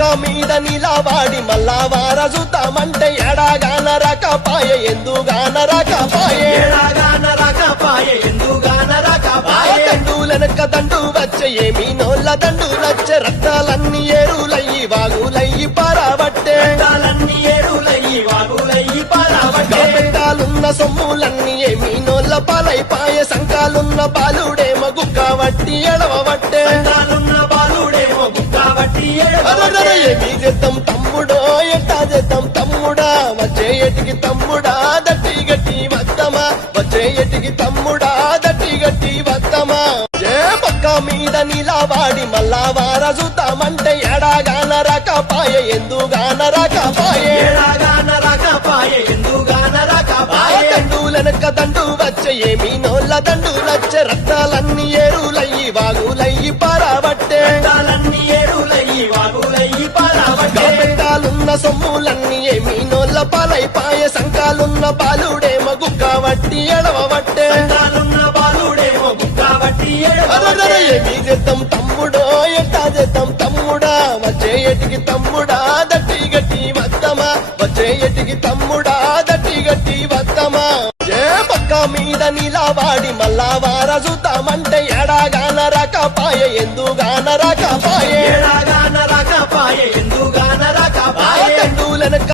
పక్క మీద నిలవాడి మళ్ళా వారసుతామంటే ఎడాగాన రకపాయ ఎందుగాన రకపాయే దండులనక దండు వచ్చే ఏమి నోళ్ళ దండు నచ్చే రక్తాలన్నీ ఏరులయ్యి వాగులయ్యి పారాబట్టే పెట్టాలున్న సొమ్ములన్నీ ఏమి నోళ్ళ పాలైపాయ సంకాలున్న బాలుడేమో గుక్కవట్టి ఎడవబట్టే ఏమి చేద్దాం తమ్ముడో ఎట్టా చేద్దాం తమ్ముడా వచ్చే ఎటికి తమ్ముడా దట్టి గట్టి వద్దమా వచ్చే ఎటికి తమ్ముడా దట్టి గట్టి వద్దమా పక్క మీద నిలవాడి మళ్ళా వారసుతామంటే ఎడాగాన రకపాయ ఎందుగాన రకపాయే దండులనక దండు వచ్చే ఏమి నోళ్ళ దండు నచ్చే రక్తాలన్నీ ఏరులయ్యి వాగులయ్యి పారాబట్టే పెట్టాలున్న సొమ్ములన్నీ ఏమి నోళ్ళ పాలైపాయ సంకాలున్న బాలుడేమో గుక్కవట్టి ఎడవబట్టే ఏమి చేద్దాం తమ్ముడో ఎట్టా చేద్దాం తమ్ముడా వచ్చే ఎటికి తమ్ముడా దట్టి గట్టి వద్దమా వచ్చే ఎటికి తమ్ముడా దట్టి గట్టి వద్దమా పక్క మీద నిలవాడి మళ్ళా వారసుతామంటే ఎడాగాన రకపాయ ఎందుగాన రకపాయే దండులనక